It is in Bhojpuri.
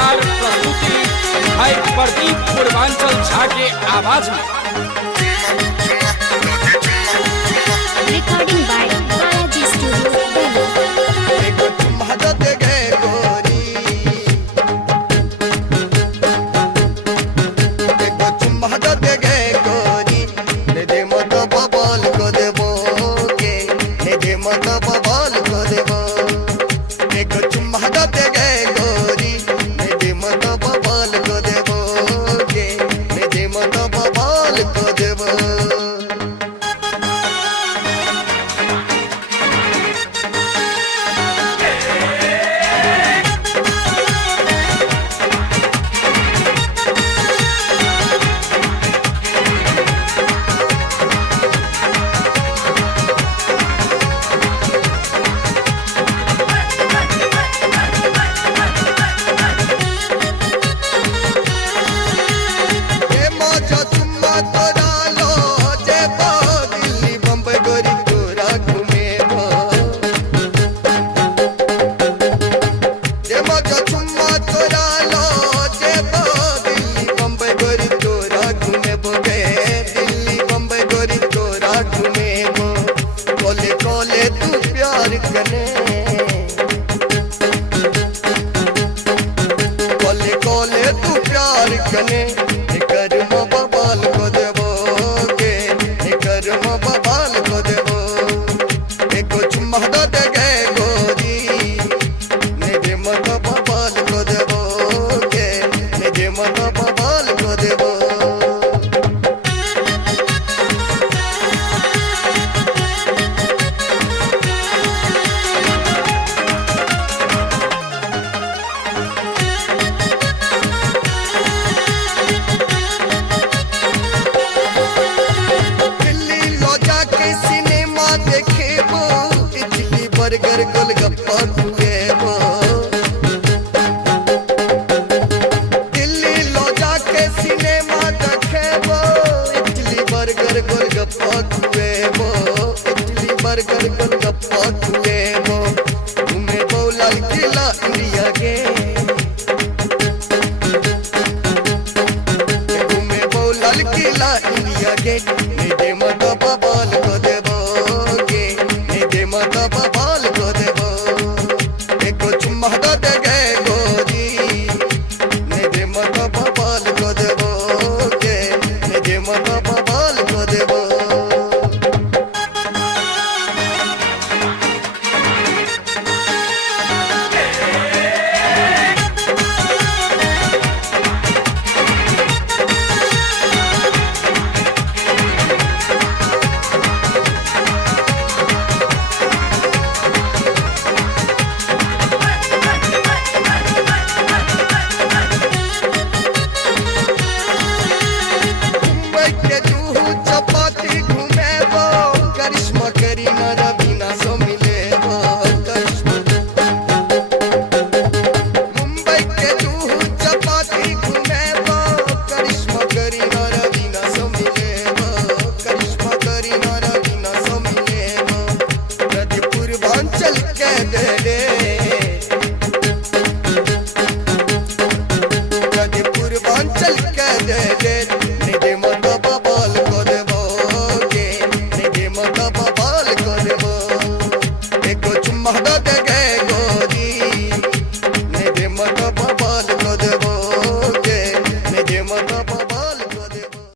मजेदार प्रस्तुति भाई प्रदीप पूर्वांचल झा के आवाज में। Recording by Balaji Studio, Delhi. Burger golgappa खुएबो दिल्ली लो जाके सिनेमा देखेबो इडली बर्गर गोलगप्पा खुएबो इडली बर्गर गोलगप्पा खुएबो घूमेबो Lal Qila India gate घूमेबो Lal Qila India gate मेरे मत बबाल को देबो गे मेरे मत बबाल को देबो एको चुम्मा दे गे गोरी मेरे मत बबाल को देबो गे मेरे मत बबाल को देबो एको चुम्मा दे